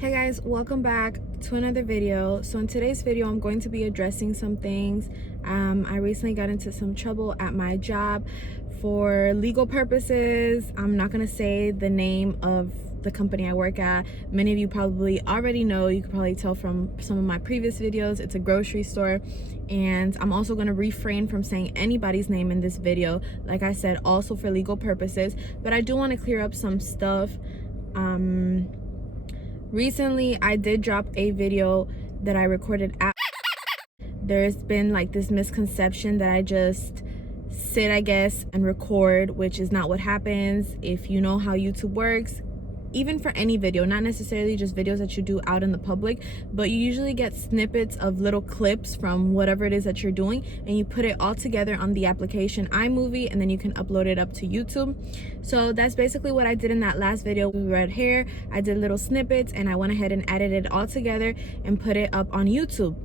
Hey guys, welcome back to another video. So in today's video, I'm going to be addressing some things. I recently got into some trouble at my job for legal purposes. I'm not gonna say the name of the company I work at. Many of you probably already know. You can probably tell from some of my previous videos. It's a grocery store, and I'm also going to refrain from saying anybody's name in this video, like I said, also for legal purposes. But I do want to clear up some stuff. Recently I did drop a video that I recorded at. There's been like this misconception that I just sit, I guess, and record, which is not what happens. If you know how YouTube works, even for any video, not necessarily just videos that you do out in the public, but you usually get snippets of little clips from whatever it is that you're doing, and you put it all together on the application iMovie, and then you can upload it up to YouTube. So that's basically what I did in that last video with red hair. I did little snippets and I went ahead and edited it all together and put it up on YouTube.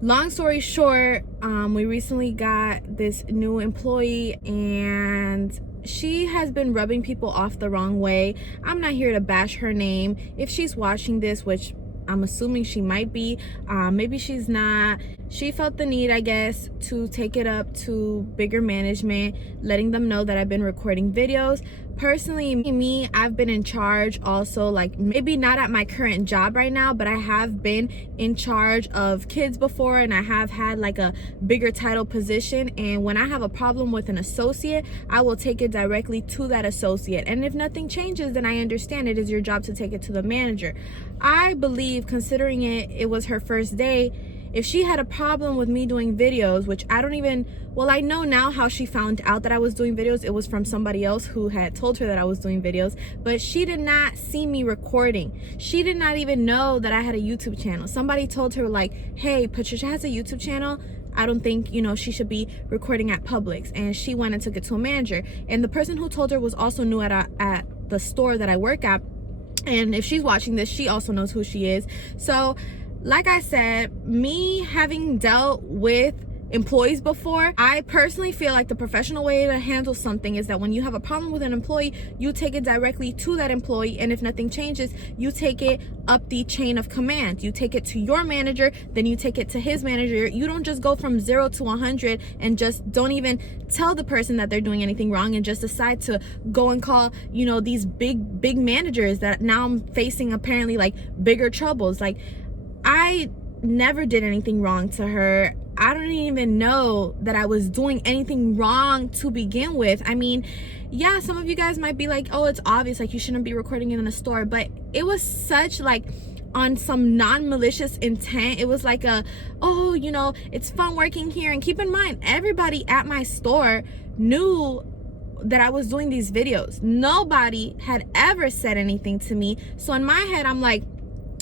Long story short, we recently got this new employee and she has been rubbing people off the wrong way. I'm not here to bash her name. If she's watching this, which I'm assuming she might be, maybe she's not, she felt the need, I guess, to take it up to bigger management, letting them know that I've been recording videos. Personally, me, I've been in charge also, like maybe not at my current job right now, but I have been in charge of kids before, and I have had like a bigger title position. And when I have a problem with an associate, I will take it directly to that associate. And if nothing changes, then I understand it is your job to take it to the manager. I believe, considering it was her first day, if she had a problem with me doing videos, which I don't even, well, I know now how she found out that I was doing videos. It was from somebody else who had told her that I was doing videos, but she did not see me recording. She did not even know that I had a YouTube channel. Somebody told her like, hey, Patricia has a YouTube channel. I don't think, she should be recording at Publix. And she went and took it to a manager. And the person who told her was also new at the store that I work at. And if she's watching this, she also knows who she is. So like I said, me having dealt with employees before, I personally feel like the professional way to handle something is that when you have a problem with an employee, you take it directly to that employee, and if nothing changes, you take it up the chain of command. You take it to your manager, then you take it to his manager. You don't just go from 0 to 100 and just don't even tell the person that they're doing anything wrong and just decide to go and call, these big managers that now I'm facing apparently like bigger troubles. Like, I never did anything wrong to her. I don't even know that I was doing anything wrong to begin with. I mean, yeah, some of you guys might be like, oh, it's obvious, like you shouldn't be recording it in a store, but it was such like on some non-malicious intent. It was like it's fun working here. And keep in mind, everybody at my store knew that I was doing these videos. Nobody had ever said anything to me. So in my head, I'm like,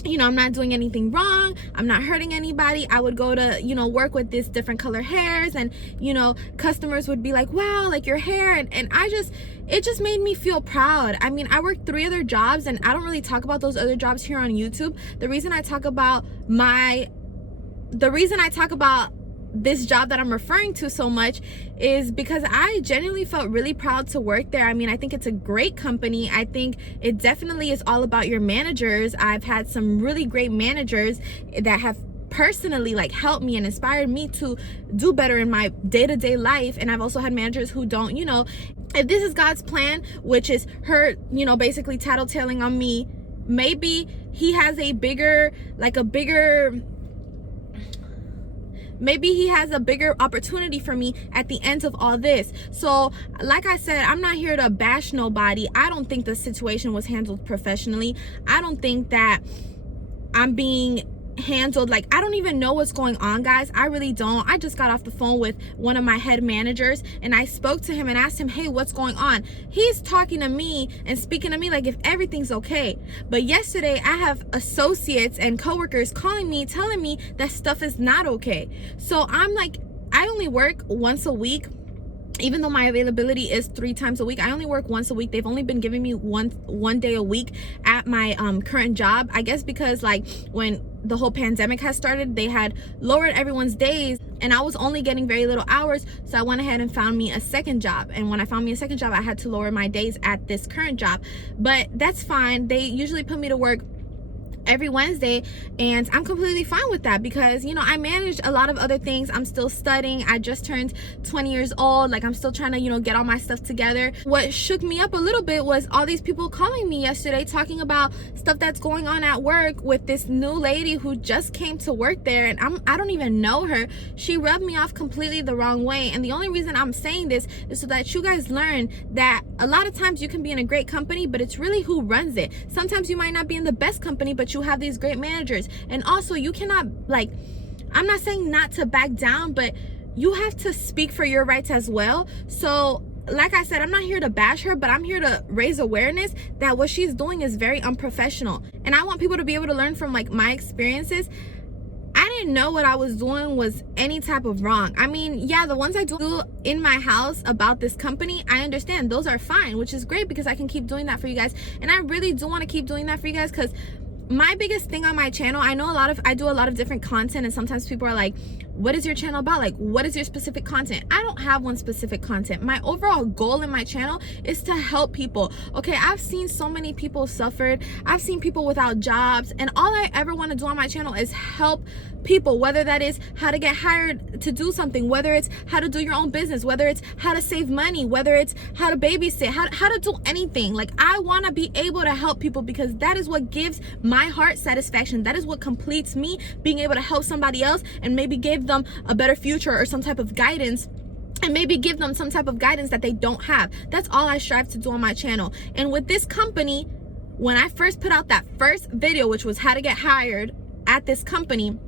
I'm not doing anything wrong. I'm not hurting anybody. I would go to, work with this different color hairs, and, customers would be like, wow, like your hair. And it just made me feel proud. I mean, I worked 3 other jobs, and I don't really talk about those other jobs here on YouTube. The reason I talk about this job that I'm referring to so much is because I genuinely felt really proud to work there. I mean, I think it's a great company. I think it definitely is all about your managers. I've had some really great managers that have personally like helped me and inspired me to do better in my day-to-day life. And I've also had managers who don't, if this is God's plan, which is her, basically tattletaling on me, maybe he has a bigger opportunity for me at the end of all this. So like I said, I'm not here to bash nobody. I don't think the situation was handled professionally. I don't think that I'm being handled, like, I don't even know what's going on, guys. I really don't. I just got off the phone with one of my head managers, and I spoke to him and asked him, hey, what's going on? He's talking to me and speaking to me like if everything's okay. But yesterday I have associates and coworkers calling me, telling me that stuff is not okay. So I'm like, I only work once a week. Even though my availability is 3 times a week, I only work once a week. They've only been giving me one day a week at my current job. I guess because like when the whole pandemic has started, they had lowered everyone's days, and I was only getting very little hours. So I went ahead and found me a second job. And when I found me a second job, I had to lower my days at this current job. But that's fine. They usually put me to work every Wednesday, and I'm completely fine with that because, you know, I managed a lot of other things. I'm still studying. I just turned 20 years old. Like, I'm still trying to, you know, get all my stuff together. What shook me up a little bit was all these people calling me yesterday talking about stuff that's going on at work with this new lady who just came to work there, and I don't even know her. She rubbed me off completely the wrong way, and the only reason I'm saying this is so that you guys learn that a lot of times you can be in a great company, but it's really who runs it. Sometimes you might not be in the best company, but you have these great managers. And also, you cannot, like, I'm not saying not to back down, but you have to speak for your rights as well. So like I said, I'm not here to bash her, but I'm here to raise awareness that what she's doing is very unprofessional. And I want people to be able to learn from, like, my experiences. I didn't know what I was doing was any type of wrong. I mean, yeah, the ones I do in my house about this company, I understand those are fine, which is great because I can keep doing that for you guys. And I really do want to keep doing that for you guys because my biggest thing on my channel, I do a lot of different content, and sometimes people are like, what is your channel about? Like, what is your specific content? I don't have one specific content. My overall goal in my channel is to help people. Okay, I've seen so many people suffered. I've seen people without jobs, and all I ever want to do on my channel is help people, whether that is how to get hired to do something, whether it's how to do your own business, whether it's how to save money, whether it's how to babysit, how to do anything. Like, I want to be able to help people because that is what gives my heart satisfaction. That is what completes me, being able to help somebody else and maybe give them a better future or some type of guidance, and maybe give them some type of guidance that they don't have. That's all I strive to do on my channel. And with this company, when I first put out that first video, which was how to get hired at this company,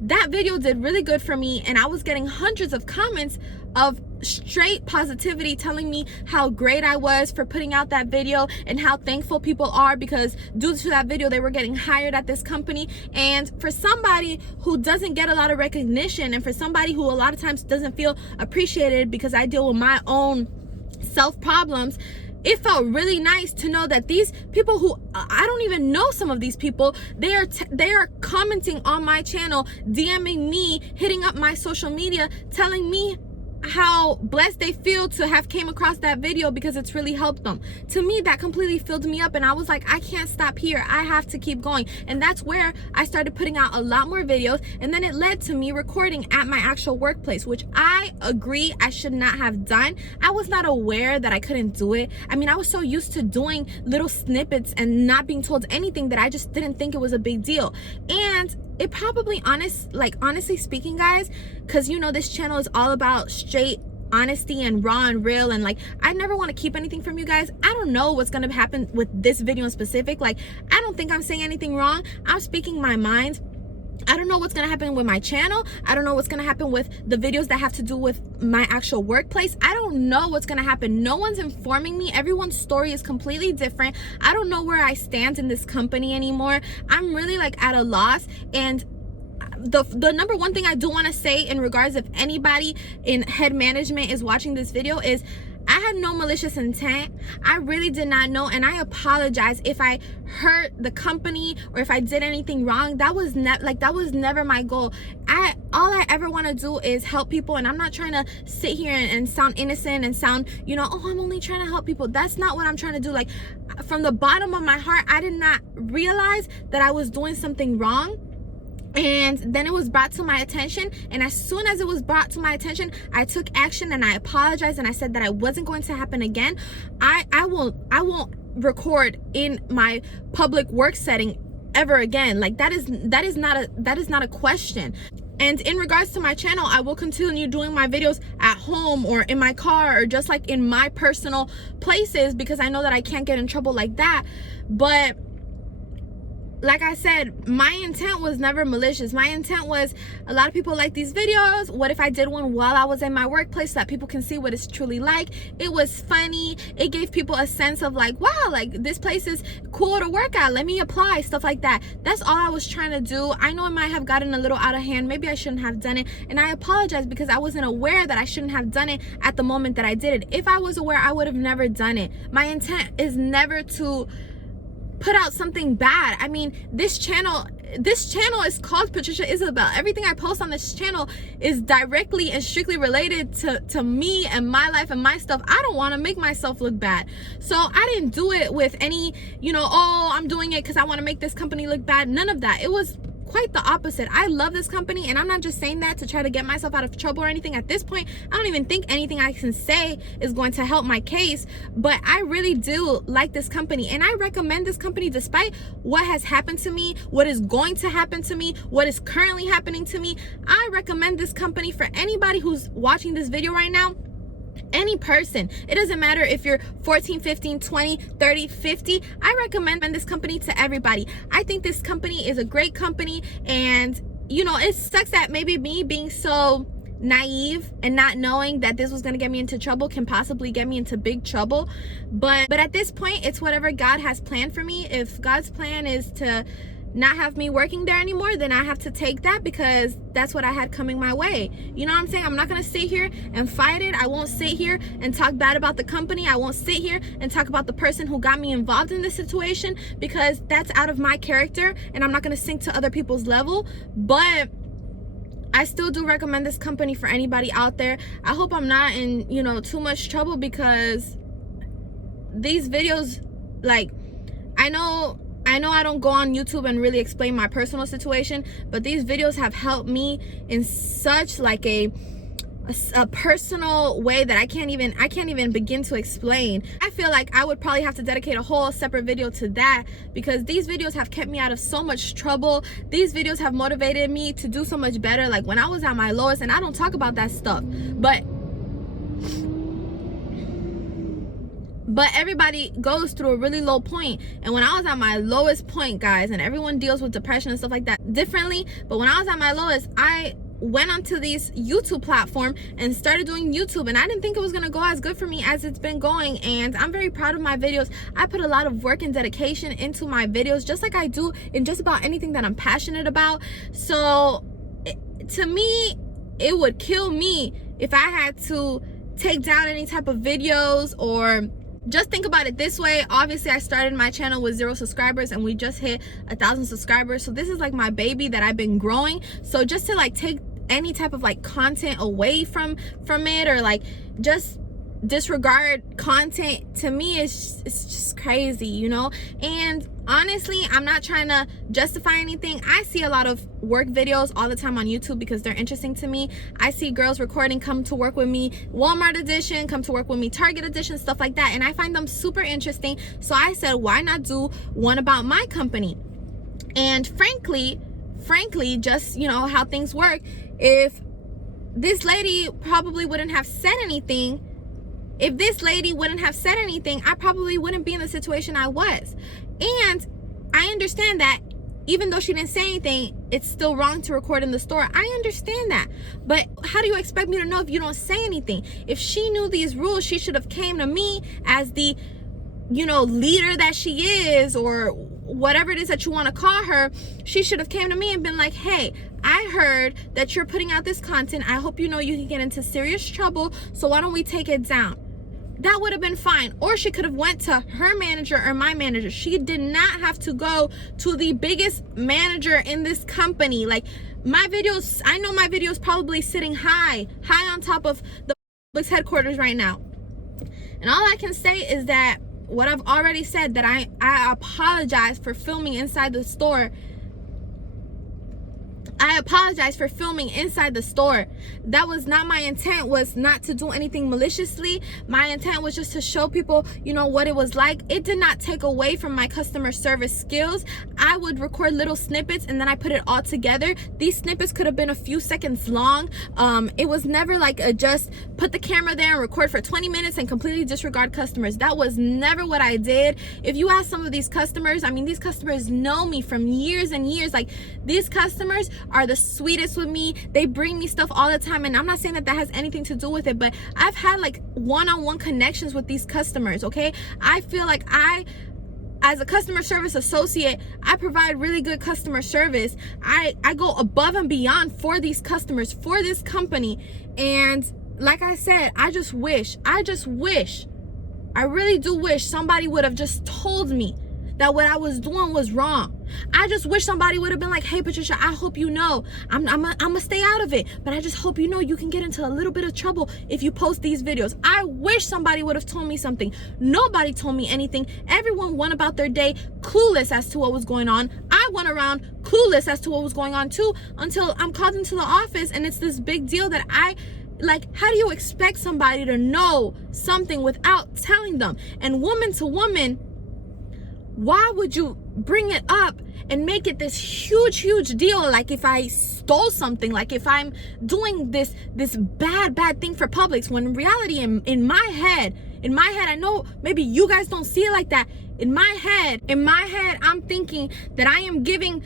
that video did really good for me, and I was getting hundreds of comments of straight positivity telling me how great I was for putting out that video and how thankful people are because due to that video they were getting hired at this company. And for somebody who doesn't get a lot of recognition, and for somebody who a lot of times doesn't feel appreciated because I deal with my own self problems, it felt really nice to know that these people who I don't even know, some of these people, they are commenting on my channel, DMing me, hitting up my social media, telling me how blessed they feel to have came across that video because it's really helped them. To me, that completely filled me up, and I was like, I can't stop here. I have to keep going. And that's where I started putting out a lot more videos, and then it led to me recording at my actual workplace, which I agree I should not have done. I was not aware that I couldn't do it. I mean, I was so used to doing little snippets and not being told anything that I just didn't think it was a big deal. And it probably, honestly speaking, guys, because you know this channel is all about straight honesty and raw and real, and like, I never want to keep anything from you guys. I don't know what's gonna happen with this video in specific. Like, I don't think I'm saying anything wrong. I'm speaking my mind. I don't know what's gonna happen with my channel. I don't know what's gonna happen with the videos that have to do with my actual workplace. I don't know what's gonna happen. No one's informing me. Everyone's story is completely different. I don't know where I stand in this company anymore. I'm really like at a loss. And the number one thing I do want to say in regards if anybody in head management is watching this video is, I had no malicious intent. I really did not know, and I apologize if I hurt the company or if I did anything wrong. That was never my goal. All I ever want to do is help people, and I'm not trying to sit here and sound innocent and sound, you know, oh, I'm only trying to help people. That's not what I'm trying to do. Like, from the bottom of my heart, I did not realize that I was doing something wrong. And then it was brought to my attention, and as soon as it was brought to my attention, I took action and I apologized, and I said that I wasn't going to happen again. I won't record in my public work setting ever again. Like, that is not a question. And in regards to my channel, I will continue doing my videos at home or in my car or just like in my personal places, because I know that I can't get in trouble like that. But like I said, my intent was never malicious. My intent was, a lot of people like these videos. What if I did one while I was in my workplace so that people can see what it's truly like? It was funny. It gave people a sense of like, wow, like this place is cool to work at. Let me apply, stuff like that. That's all I was trying to do. I know it might have gotten a little out of hand. Maybe I shouldn't have done it. And I apologize because I wasn't aware that I shouldn't have done it at the moment that I did it. If I was aware, I would have never done it. My intent is never to put out something bad. I mean, this channel is called Patricia Isabelle. Everything I post on this channel is directly and strictly related to me and my life and my stuff. I don't want to make myself look bad. So I didn't do it with any, oh, I'm doing it because I want to make this company look bad. None of that. It was quite the opposite. I love this company, and I'm not just saying that to try to get myself out of trouble or anything. At this point, I don't even think anything I can say is going to help my case, but I really do like this company, and I recommend this company despite what has happened to me, what is going to happen to me, what is currently happening to me. I recommend this company for anybody who's watching this video right now. Any person. It doesn't matter if you're 14, 15, 20, 30, 50. I recommend this company to everybody. I think this company is a great company, and it sucks that maybe me being so naive and not knowing that this was going to get me into trouble can possibly get me into big trouble, but at this point, it's whatever God has planned for me. If God's plan is to not have me working there anymore, then I have to take that, because that's what I had coming my way. You know what I'm saying? I'm not gonna sit here and fight it. I won't sit here and talk bad about the company. I won't sit here and talk about the person who got me involved in this situation, because that's out of my character, and I'm not gonna sink to other people's level. But I still do recommend this company for anybody out there. I hope I'm not in too much trouble, because these videos, like, I know I don't go on YouTube and really explain my personal situation, but these videos have helped me in such like a personal way that I can't even begin to explain. I feel like I would probably have to dedicate a whole separate video to that, because these videos have kept me out of so much trouble. These videos have motivated me to do so much better. Like when I was at my lowest, and I don't talk about that stuff, but everybody goes through a really low point. And when I was at my lowest point, guys, and everyone deals with depression and stuff like that differently, but when I was at my lowest, I went onto this YouTube platform and started doing YouTube, and I didn't think it was gonna go as good for me as it's been going, and I'm very proud of my videos. I put a lot of work and dedication into my videos, just like I do in just about anything that I'm passionate about. So to me, it would kill me if I had to take down any type of videos. Or just think about it this way. Obviously, I started my channel with 0 subscribers, and we just hit 1,000 subscribers. So this is like my baby that I've been growing. So just to like take any type of like content away from it, or like just disregard content, to me it's just crazy, And honestly, I'm not trying to justify anything. I see a lot of work videos all the time on YouTube because they're interesting to me. I see girls recording, come to work with me, Walmart edition, come to work with me, Target edition, stuff like that, and I find them super interesting. So I said, why not do one about my company? And frankly, just how things work, if this lady probably wouldn't have said anything, I probably wouldn't be in the situation I was. And I understand that even though she didn't say anything, it's still wrong to record in the store. I understand that. But how do you expect me to know if you don't say anything? If she knew these rules, she should have came to me as the, leader that she is, or whatever it is that you want to call her. She should have came to me and been like, hey, I heard that you're putting out this content. I hope you can get into serious trouble. So why don't we take it down? That would have been fine. Or she could have went to her manager or my manager. She did not have to go to the biggest manager in this company. Like my videos, I know my videos probably sitting high on top of the PUBLIX headquarters right now. And all I can say is that what I've already said, that I apologize for filming inside the store. I apologize for filming inside the store. That was not my intent, was not to do anything maliciously. My intent was just to show people, what it was like. It did not take away from my customer service skills. I would record little snippets and then I put it all together. These snippets could have been a few seconds long. It was never like just put the camera there and record for 20 minutes and completely disregard customers. That was never what I did. If you ask some of these customers, these customers know me from years and years. Like these customers are the sweetest with me. They bring me stuff all the time, and I'm not saying that has anything to do with it, but I've had like one-on-one connections with these customers. Okay, I feel like as a customer service associate, I provide really good customer service. I go above and beyond for these customers, for this company. And like I said, I really do wish somebody would have just told me that what I was doing was wrong. I just wish somebody would have been like, hey, Patricia, I hope you know, I'm gonna stay out of it, but I just hope you know you can get into a little bit of trouble if you post these videos. I wish somebody would have told me something. Nobody told me anything. Everyone went about their day clueless as to what was going on. I went around clueless as to what was going on too, until I'm called into the office and it's this big deal that how do you expect somebody to know something without telling them? And woman to woman, why would you bring it up and make it this huge deal? Like if I stole something, like if I'm doing this bad thing for Publix, when in reality, in my head, I know maybe you guys don't see it like that. In my head, I'm thinking that I am giving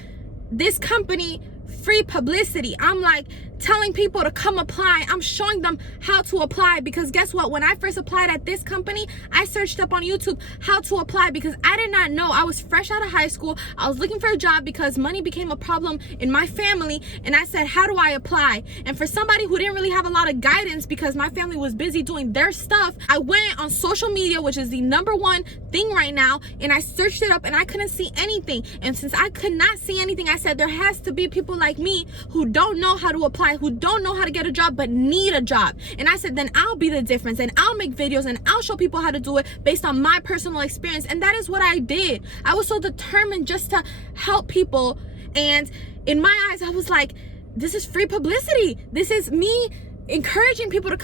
this company free publicity. I'm like telling people to come apply. I'm showing them how to apply, because guess what? When I first applied at this company, I searched up on YouTube how to apply because I did not know. I was fresh out of high school. I was looking for a job because money became a problem in my family, and I said, how do I apply? And for somebody who didn't really have a lot of guidance because my family was busy doing their stuff, I went on social media, which is the #1 thing right now, and I searched it up and I couldn't see anything. And since I could not see anything, I said there has to be people like me who don't know how to apply, who don't know how to get a job but need a job. And I said, then I'll be the difference, and I'll make videos and I'll show people how to do it based on my personal experience. And that is what I did. I was so determined just to help people, and in my eyes I was like, this is free publicity. This is me encouraging people to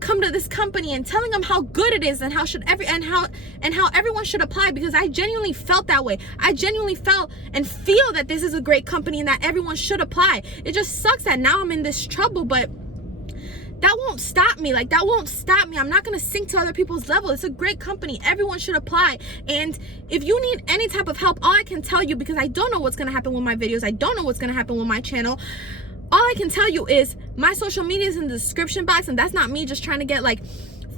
come to this company and telling them how good it is and how everyone should apply, because I genuinely felt that way. I genuinely felt and feel that this is a great company and that everyone should apply. It just sucks that now I'm in this trouble, but that won't stop me. Like, that won't stop me. I'm not going to sink to other people's level. It's a great company. Everyone should apply. And if you need any type of help, all I can tell you, because I don't know what's going to happen with my videos, I don't know what's going to happen with my channel, all I can tell you is my social media is in the description box, and that's not me just trying to get like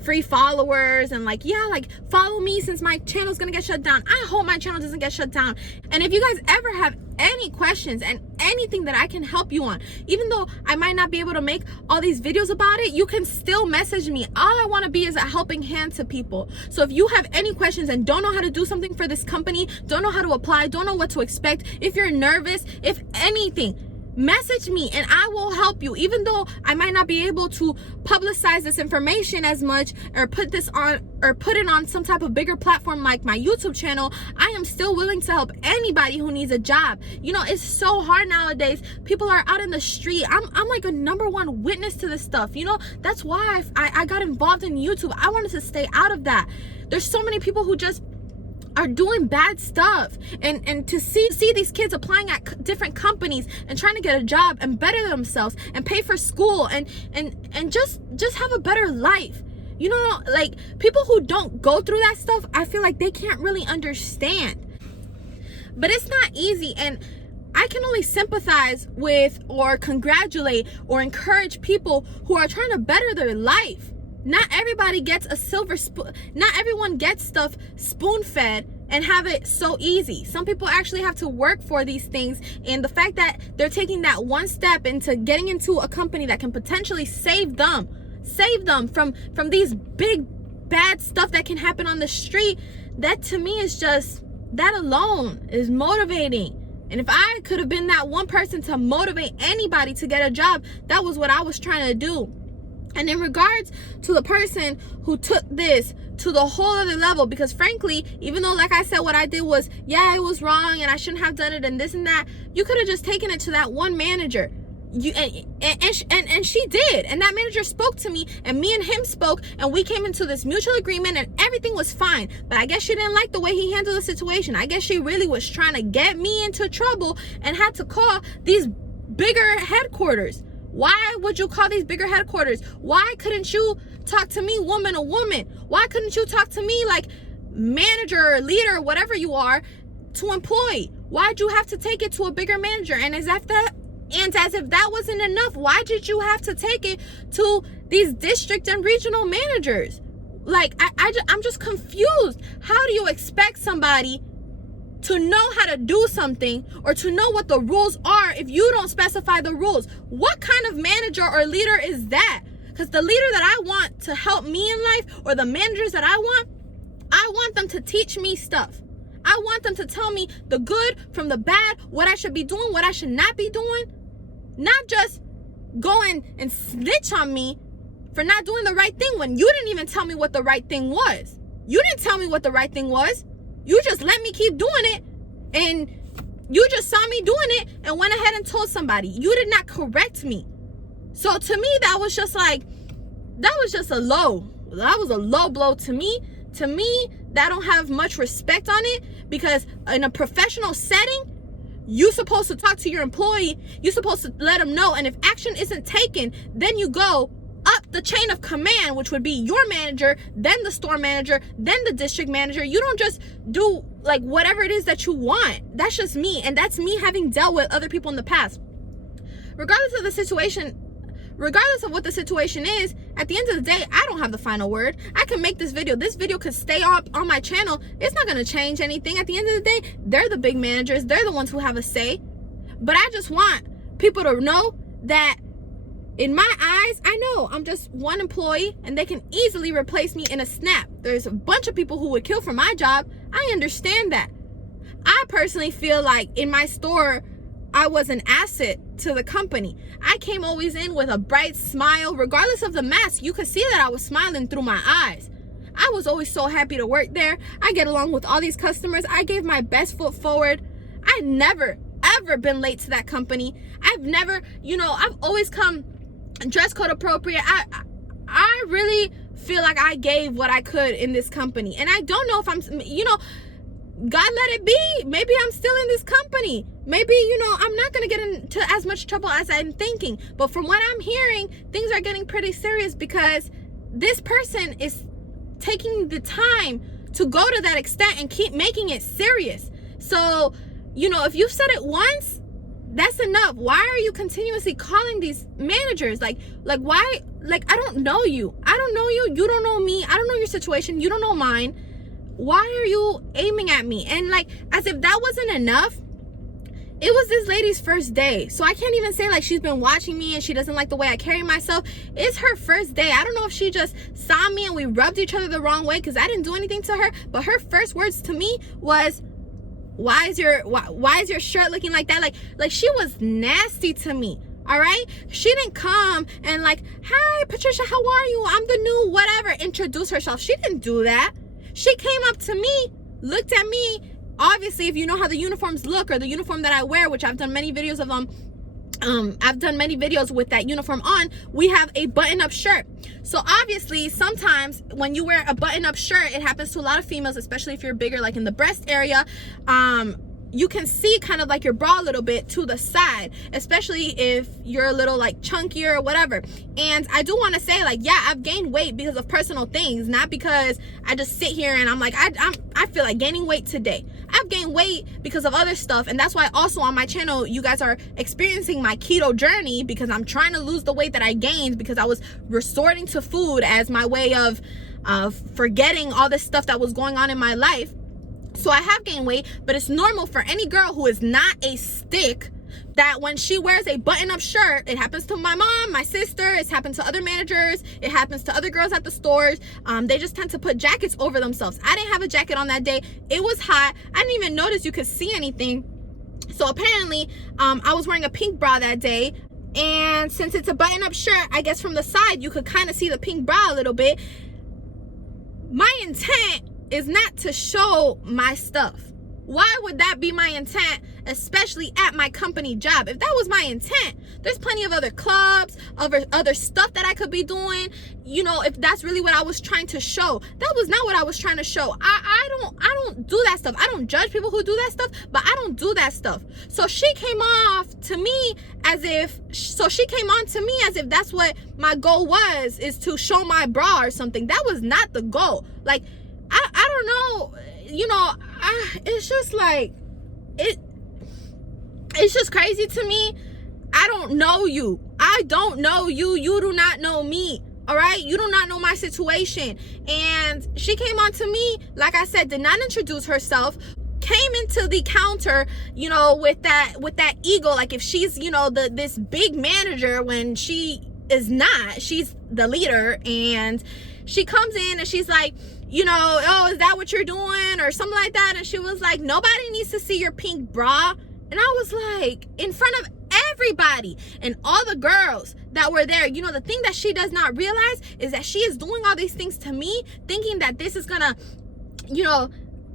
free followers and like, yeah, like follow me since my channel's gonna get shut down. I hope my channel doesn't get shut down. And if you guys ever have any questions and anything that I can help you on, even though I might not be able to make all these videos about it, you can still message me. All I want to be is a helping hand to people. So if you have any questions and don't know how to do something for this company, don't know how to apply, don't know what to expect, if you're nervous, if anything, message me and I will help you. Even though I might not be able to publicize this information as much or put it on some type of bigger platform like my YouTube channel, I am still willing to help anybody who needs a job. You know, it's so hard nowadays. People are out in the street. I'm like a #1 witness to this stuff. You know, that's why I got involved in YouTube. I wanted to stay out of that. There's so many people who just are doing bad stuff, and to see these kids applying at different companies and trying to get a job and better themselves and pay for school and just have a better life. You know, like, people who don't go through that stuff, I feel like they can't really understand. But it's not easy, and I can only sympathize with or congratulate or encourage people who are trying to better their life. Not everybody gets a silver spoon. Not everyone gets stuff spoon-fed and have it so easy. Some people actually have to work for these things, and the fact that they're taking that one step into getting into a company that can potentially save them from these big bad stuff that can happen on the street, that to me is just, that alone is motivating. And if I could have been that one person to motivate anybody to get a job, that was what I was trying to do. And in regards to the person who took this to the whole other level, because frankly, even though, like I said, what I did was, yeah, it was wrong and I shouldn't have done it and this and that, you could have just taken it to that one manager. And she did, and that manager spoke to me, and me and him spoke, and we came into this mutual agreement, and everything was fine. But I guess she didn't like the way he handled the situation. I guess she really was trying to get me into trouble and had to call these bigger headquarters. Why would you call these bigger headquarters? Why couldn't you talk to me woman to woman? Why couldn't you talk to me like manager or leader or whatever you are to employee? Why'd you have to take it to a bigger manager? And as if that wasn't enough, why did you have to take it to these district and regional managers? Like, I'm just confused. How do you expect somebody to know how to do something or to know what the rules are if you don't specify the rules? What kind of manager or leader is that? Because the leader that I want to help me in life, or the managers that I want them to teach me stuff. I want them to tell me the good from the bad, what I should be doing, what I should not be doing. Not just going and snitch on me for not doing the right thing when you didn't even tell me what the right thing was. You didn't tell me what the right thing was. You just let me keep doing it, and you just saw me doing it and went ahead and told somebody. You did not correct me. So to me, that was just a low. That was a low blow to me. To me, that don't have much respect on it, because in a professional setting, you're supposed to talk to your employee. You're supposed to let them know. And if action isn't taken, then you go up the chain of command, which would be your manager, then the store manager, then the district manager. You don't just do like whatever it is that you want. That's just me. And that's me having dealt with other people in the past. Regardless of the situation, regardless of what the situation is, at the end of the day, I don't have the final word. I can make this video. This video could stay up on my channel. It's not going to change anything. At the end of the day, they're the big managers. They're the ones who have a say. But I just want people to know that in my eyes, I know I'm just one employee and they can easily replace me in a snap. There's a bunch of people who would kill for my job. I understand that. I personally feel like in my store, I was an asset to the company. I came always in with a bright smile. Regardless of the mask, you could see that I was smiling through my eyes. I was always so happy to work there. I get along with all these customers. I gave my best foot forward. I never, ever been late to that company. I've never, I've always come dress code appropriate. I really feel like I gave what I could in this company. And I don't know if I'm, God let it be. Maybe I'm still in this company. Maybe, I'm not going to get into as much trouble as I'm thinking. But from what I'm hearing, things are getting pretty serious because this person is taking the time to go to that extent and keep making it serious. So, if you've said it once, that's enough. Why are you continuously calling these managers? Like why? Like, I don't know you. I don't know you. You don't know me. I don't know your situation. You don't know mine. Why are you aiming at me? And like, as if that wasn't enough, it was this lady's first day. So I can't even say like she's been watching me and she doesn't like the way I carry myself. It's her first day. I don't know if she just saw me and we rubbed each other the wrong way because I didn't do anything to her. But her first words to me was, why is your shirt looking like that? Like she was nasty to me. All right, she didn't come and like, hi Patricia, how are you? I'm the new whatever. Introduce herself. She didn't do that. She came up to me, looked at me. Obviously, if you know how the uniforms look or the uniform that I wear, which I've done many videos of them. I've done many videos with that uniform on. We have a button-up shirt. So obviously, sometimes when you wear a button-up shirt, it happens to a lot of females, especially if you're bigger, like in the breast area. You can see kind of like your bra a little bit to the side, especially if you're a little like chunkier or whatever. And I do want to say, like, yeah, I've gained weight because of personal things, not because I just sit here and I'm like, I feel like gaining weight today. I've gained weight because of other stuff, and that's why also on my channel you guys are experiencing my keto journey, because I'm trying to lose the weight that I gained because I was resorting to food as my way of forgetting all this stuff that was going on in my life. So I have gained weight, but it's normal for any girl who is not a stick that when she wears a button-up shirt, it happens to my mom, my sister, it's happened to other managers, it happens to other girls at the stores. They just tend to put jackets over themselves. I didn't have a jacket on that day. It was hot. I didn't even notice you could see anything. So apparently, I was wearing a pink bra that day. And since it's a button-up shirt, I guess from the side, you could kind of see the pink bra a little bit. My intent is not to show my stuff. Why would that be my intent, especially at my company job? If that was my intent, there's plenty of other clubs, other stuff that I could be doing. If that's really what I was trying to show. That was not what I was trying to show. I don't do that stuff. I don't judge people who do that stuff, but I don't do that stuff. So she came on to me as if that's what my goal was, is to show my bra or something. That was not the goal. Like, I don't know, it's just like, it's just crazy to me. I don't know you. I don't know you. You do not know me. All right. You do not know my situation. And she came on to me, like I said, did not introduce herself, came into the counter, with that ego. Like if she's, this big manager when she is not, she's the leader. And she comes in and she's like, you know, oh, is that what you're doing or something like that? And she was like, nobody needs to see your pink bra. And I was like, in front of everybody and all the girls that were there, you know, the thing that she does not realize is that she is doing all these things to me, thinking that this is gonna, you know,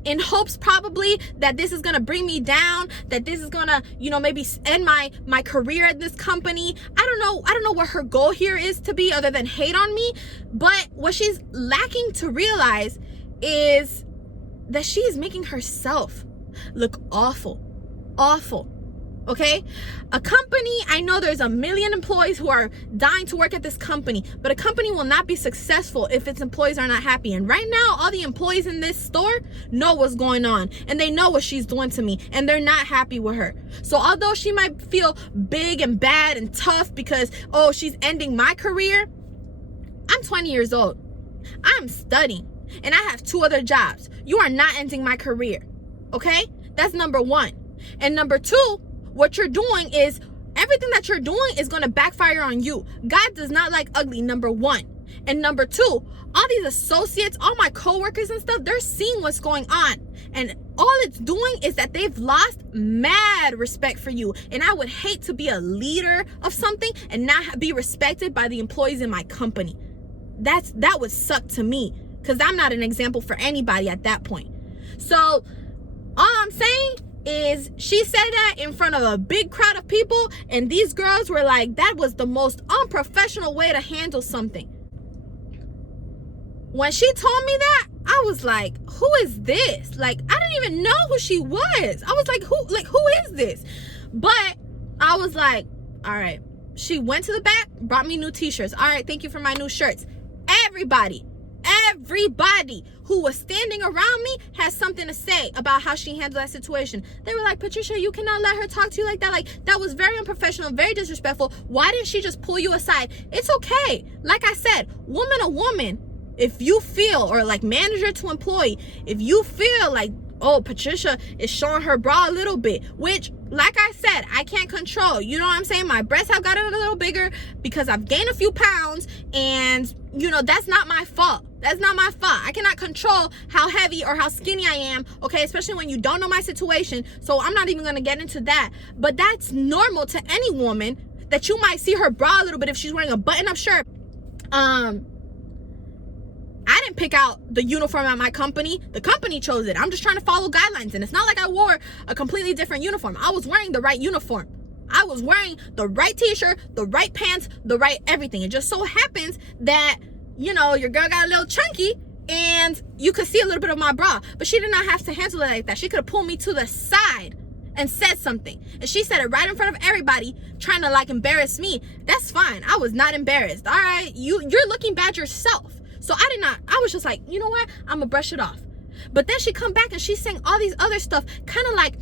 in hopes probably that this is gonna bring me down, that this is gonna, you know, maybe end my career at this company. I don't know what her goal here is to be other than hate on me. But what she's lacking to realize is that she is making herself look awful. Okay, a company, I know there's a million employees who are dying to work at this company, but a company will not be successful if its employees are not happy. And right now, all the employees in this store know what's going on, and they know what she's doing to me, and they're not happy with her. So although she might feel big and bad and tough because, oh, she's ending my career, I'm 20 years old. I'm studying, and I have 2 other jobs. You are not ending my career, okay? That's number 1. And number 2, what you're doing is, everything that you're doing is going to backfire on you. God does not like ugly, number 1. And number 2, all these associates, all my coworkers and stuff, they're seeing what's going on. And all it's doing is that they've lost mad respect for you. And I would hate to be a leader of something and not be respected by the employees in my company. That would suck to me, because I'm not an example for anybody at that point. So all I'm saying is, she said that in front of a big crowd of people, and these girls were like, that was the most unprofessional way to handle something. When she told me that, I was like, who is this? Like, I didn't even know who she was. I was like, who is this? But I was like, all right. She went to the back, brought me new t-shirts. All right, thank you for my new shirts. Everybody who was standing around me has something to say about how she handled that situation. They were like, Patricia, you cannot let her talk to you like that. Like, that was very unprofessional, very disrespectful. Why didn't she just pull you aside? It's okay. Like I said, woman to woman, if you feel, or like manager to employee, if you feel like, oh, Patricia is showing her bra a little bit, which, like I said, I can't control. You know what I'm saying? My breasts have gotten a little bigger because I've gained a few pounds, and, you know, that's not my fault. That's not my fault. I cannot control how heavy or how skinny I am, okay? Especially when you don't know my situation. So I'm not even going to get into that. But that's normal to any woman, that you might see her bra a little bit if she's wearing a button-up shirt. I didn't pick out the uniform at my company. The company chose it. I'm just trying to follow guidelines. And it's not like I wore a completely different uniform. I was wearing the right uniform. I was wearing the right t-shirt, the right pants, the right everything. It just so happens that, you know, your girl got a little chunky and you could see a little bit of my bra. But she did not have to handle it like that. She could have pulled me to the side and said something. And she said it right in front of everybody, trying to like embarrass me. That's fine. I was not embarrassed. All right, you're looking bad yourself. So I was just like, you know what? I'm gonna brush it off. But then she come back and she's saying all these other stuff, kind of like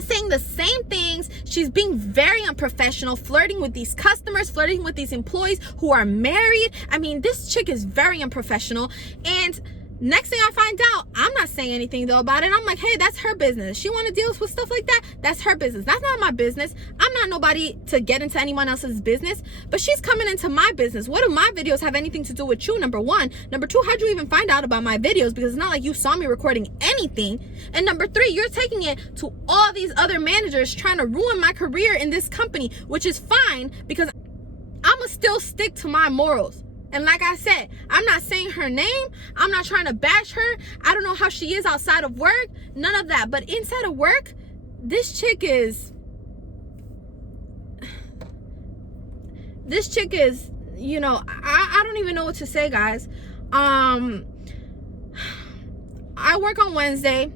saying the same things. She's being very unprofessional, flirting with these customers, flirting with these employees who are married. I mean, this chick is very unprofessional. And next thing I find out, I'm not saying anything though about it. I'm like, hey, that's her business. She want to deal with stuff like that, that's her business. That's not my business. I'm not nobody to get into anyone else's business. But she's coming into my business. What do my videos have anything to do with you? Number 1. Number 2, how'd you even find out about my videos? Because it's not like you saw me recording anything. And number 3, you're taking it to all these other managers trying to ruin my career in this company, which is fine, because I'ma still stick to my morals. And like I said, I'm not saying her name. I'm not trying to bash her. I don't know how she is outside of work. None of that. But inside of work, this chick is, you know, I don't even know what to say, guys. I work on Wednesday.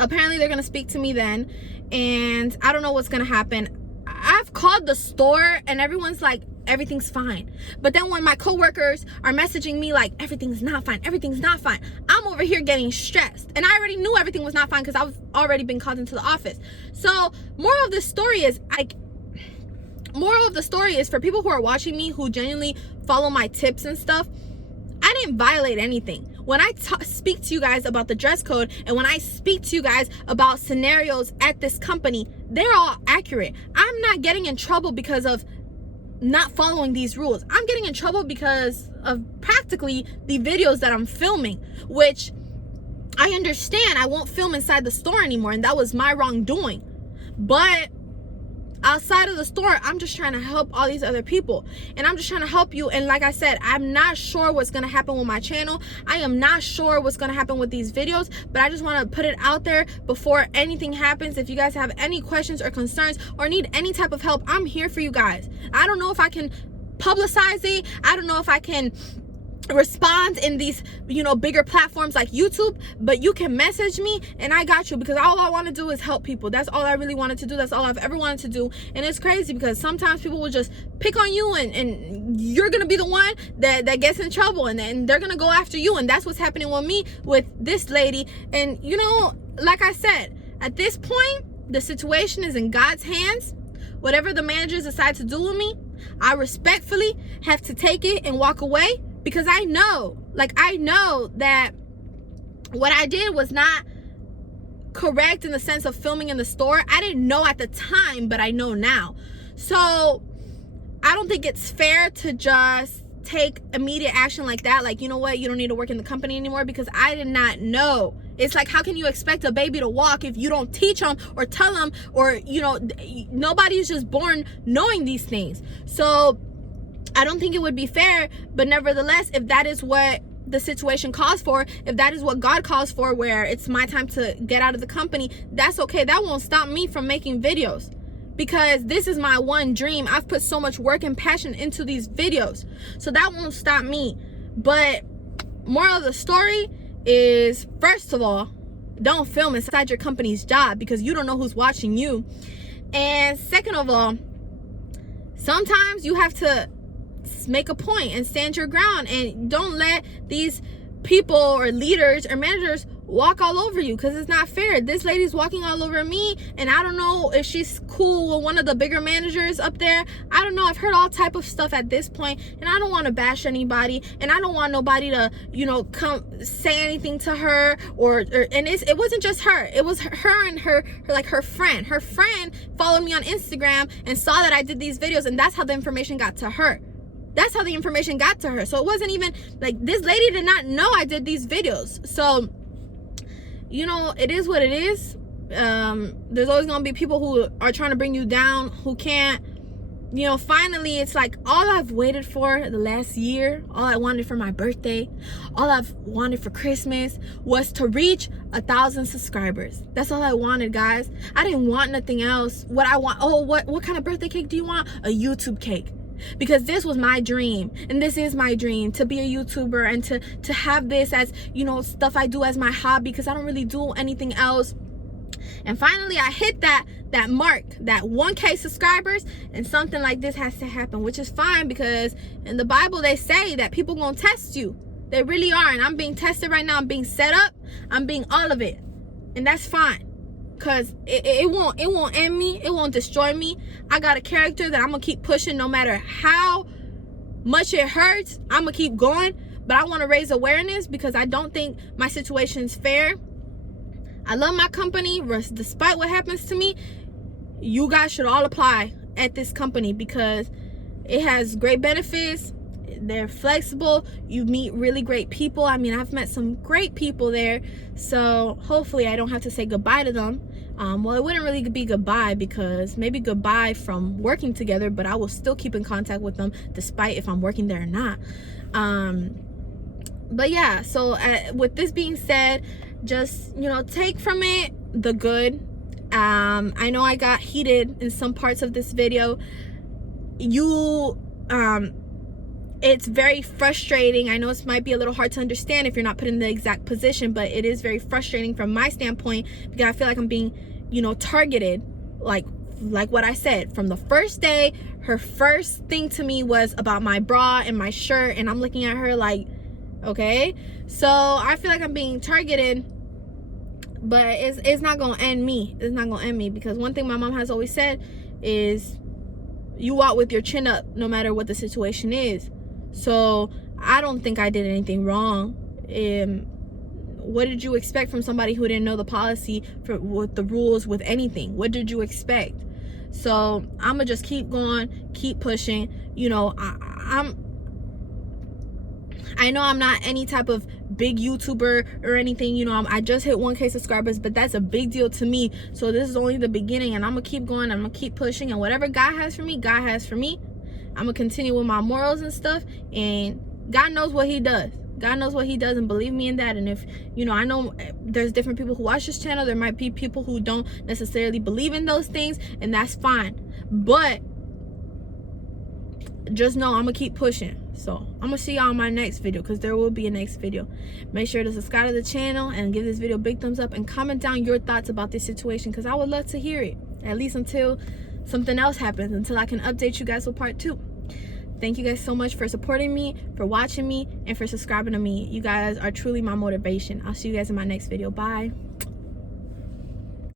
Apparently they're going to speak to me then. And I don't know what's going to happen. I've called the store and everyone's like, everything's fine. But then when my coworkers are messaging me like, everything's not fine, I'm over here getting stressed. And I already knew everything was not fine because I've already been called into the office. So moral of the story is, for people who are watching me, who genuinely follow my tips and stuff, I didn't violate anything. When I speak to you guys about the dress code, and when I speak to you guys about scenarios at this company, they're all accurate. I'm not getting in trouble because of not following these rules. I'm getting in trouble because of practically the videos that I'm filming, which I understand I won't film inside the store anymore, and that was my wrongdoing. But outside of the store, I'm just trying to help all these other people, and I'm just trying to help you. And like I said, I'm not sure what's going to happen with my channel. I am not sure what's going to happen with these videos, but I just want to put it out there before anything happens. If you guys have any questions or concerns or need any type of help, I'm here for you guys. I don't know if I can publicize it. I don't know if I can respond in these, you know, bigger platforms like YouTube, but you can message me and I got you, because all I want to do is help people. That's all I really wanted to do. That's all I've ever wanted to do. And it's crazy because sometimes people will just pick on you, and you're gonna be the one that gets in trouble, and then they're gonna go after you. And that's what's happening with me with this lady. And you know, like I said, at this point the situation is in God's hands. Whatever the managers decide to do with me, I respectfully have to take it and walk away, because I know that what I did was not correct in the sense of filming in the store. I didn't know at the time, but I know now. So I don't think it's fair to just take immediate action like that. Like, you know what, you don't need to work in the company anymore, because I did not know. It's like, how can you expect a baby to walk if you don't teach them or tell them, or, you know, nobody's just born knowing these things. So I don't think it would be fair. But nevertheless, if that is what the situation calls for, if that is what God calls for, where it's my time to get out of the company, that's okay. That won't stop me from making videos, because this is my one dream. I've put so much work and passion into these videos, so that won't stop me. But moral of the story is, first of all, don't film inside your company's job, because you don't know who's watching you. And second of all, sometimes you have to make a point and stand your ground, and don't let these people or leaders or managers walk all over you, because it's not fair. This lady's walking all over me, and I don't know if she's cool with one of the bigger managers up there. I don't know. I've heard all type of stuff at this point, and I don't want to bash anybody, and I don't want nobody to, you know, come say anything to her, and it wasn't just her. It was her and her friend. Her friend followed me on Instagram and saw that I did these videos, and that's how the information got to her. That's how the information got to her. So it wasn't even like, this lady did not know I did these videos. So, you know, it is what it is. There's always gonna be people who are trying to bring you down, who can't. You know, finally, it's like, all I've waited for the last year, all I wanted for my birthday, all I've wanted for Christmas was to reach 1,000 subscribers. That's all I wanted, guys. I didn't want nothing else. What I want, what kind of birthday cake do you want? A YouTube cake. Because this was my dream, and this is my dream, to be a YouTuber and to have this as, you know, stuff I do as my hobby, because I don't really do anything else. And finally I hit that mark, that 1K subscribers, and something like this has to happen, which is fine, because in the Bible they say that people gonna test you. They really are, and I'm being tested right now. I'm being set up. I'm being all of it, and that's fine. Because it won't end me. It won't destroy me. I got a character that I'm going to keep pushing no matter how much it hurts. I'm going to keep going. But I want to raise awareness, because I don't think my situation's fair. I love my company. Despite what happens to me, you guys should all apply at this company, because it has great benefits. They're flexible. You meet really great people. I mean, I've met some great people there. So hopefully I don't have to say goodbye to them. Well, it wouldn't really be goodbye, because maybe goodbye from working together, but I will still keep in contact with them despite if I'm working there or not. But yeah, so with this being said, just, you know, take from it the good. I know I got heated in some parts of this video. It's very frustrating. I know it might be a little hard to understand if you're not put in the exact position, but it is very frustrating from my standpoint, because I feel like I'm being, you know, targeted. Like what I said, from the first day, her first thing to me was about my bra and my shirt, and I'm looking at her like, okay. So I feel like I'm being targeted, but it's not gonna end me. It's not gonna end me, because one thing my mom has always said is, you walk with your chin up no matter what the situation is. So I don't think I did anything wrong. What did you expect from somebody who didn't know the policy with the rules with anything? What did you expect? So I'm gonna just keep going, keep pushing. You know, I know I'm not any type of big YouTuber or anything, you know. I just hit 1K subscribers, but that's a big deal to me. So this is only the beginning, and I'm gonna keep going, I'm gonna keep pushing, and whatever God has for me, God has for me. I'm gonna continue with my morals and stuff, and God knows what he does. God knows what he does, and believe me in that. And if, you know, I know there's different people who watch this channel, there might be people who don't necessarily believe in those things, and that's fine. But just know I'm gonna keep pushing. So I'm gonna see y'all in my next video, because there will be a next video. Make sure to subscribe to the channel and give this video a big thumbs up, and comment down your thoughts about this situation, because I would love to hear it, at least until something else happens, until I can update you guys with part 2. Thank you guys so much for supporting me, for watching me, and for subscribing to me. You guys are truly my motivation. I'll see you guys in my next video. Bye.